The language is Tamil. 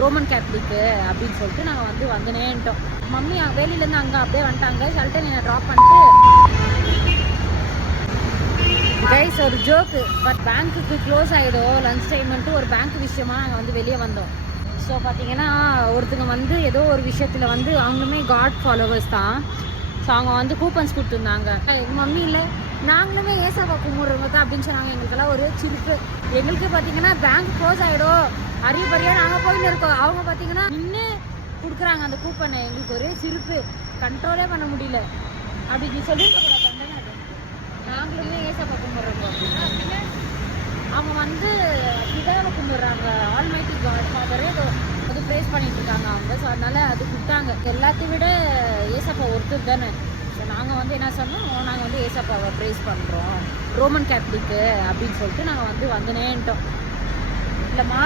ரோமன் கேத்தலிக்கு அப்படின்னு சொல்லிட்டு நாங்கள் வந்து வந்துனேன்ட்டோம். மம்மி வெளியிலேருந்து அங்கே அப்படியே வந்துட்டாங்க. சொல்லிட்டு என்னை ட்ராப் பண்ணிட்டு கைஸ் ஒரு ஜோக்கு. பட் பேங்க்குக்கு க்ளோஸ் ஆகிடும் லன்ச் டைம்ன்ட்டு ஒரு பேங்க் விஷயமா நாங்கள் வந்து வெளியே வந்தோம். ஸோ பார்த்தீங்கன்னா ஒருத்தங்க வந்து ஏதோ ஒரு விஷயத்தில் வந்து அவங்களுமே காட் ஃபாலோவர்ஸ் தான். ஸோ அவங்க வந்து கூப்பன்ஸ் கொடுத்துருந்தாங்க. எங்கள் மம்மி இல்லை நாங்களுமே ஏசாப்பா கும்பிட்றவங்க தான் அப்படின்னு சொன்னாங்க. எங்களுக்கெல்லாம் ஒரு சிரிப்பு. எங்களுக்கு பார்த்தீங்கன்னா பேங்க் க்ளோஸ் ஆகிடும் அறிவுபறியாக நாங்கள் போயின்னு இருக்கோம். அவங்க பார்த்தீங்கன்னா இன்னும் கொடுக்குறாங்க அந்த கூப்பனை. எங்களுக்கு ஒரே சிரிப்பு, கண்ட்ரோலே பண்ண முடியல. அப்படி சொல்லிட்டு நாங்களுமே ஏசாப்பா கும்பிட்றோம் அப்படின்னா அவங்க வந்து இதாவை கும்பிட்றாங்க. ஆல்மைட்டி காட் ஃபாதரே அது ப்ரேஸ் பண்ணிட்டு இருக்காங்க அவங்க. ஸோ அதனால அது கொடுத்தாங்க. எல்லாத்தையும் விட ஏசாப்பா ஒருத்தர் தானே. ஸோ நாங்கள் வந்து என்ன சொன்னோம், நாங்கள் வந்து ஏசாப்பாவை ப்ரேஸ் பண்ணுறோம் ரோமன் கேத்தலிக்கு அப்படின்னு சொல்லிட்டு நாங்கள் வந்து வந்துனேன்ட்டோம். இல்லைம்மா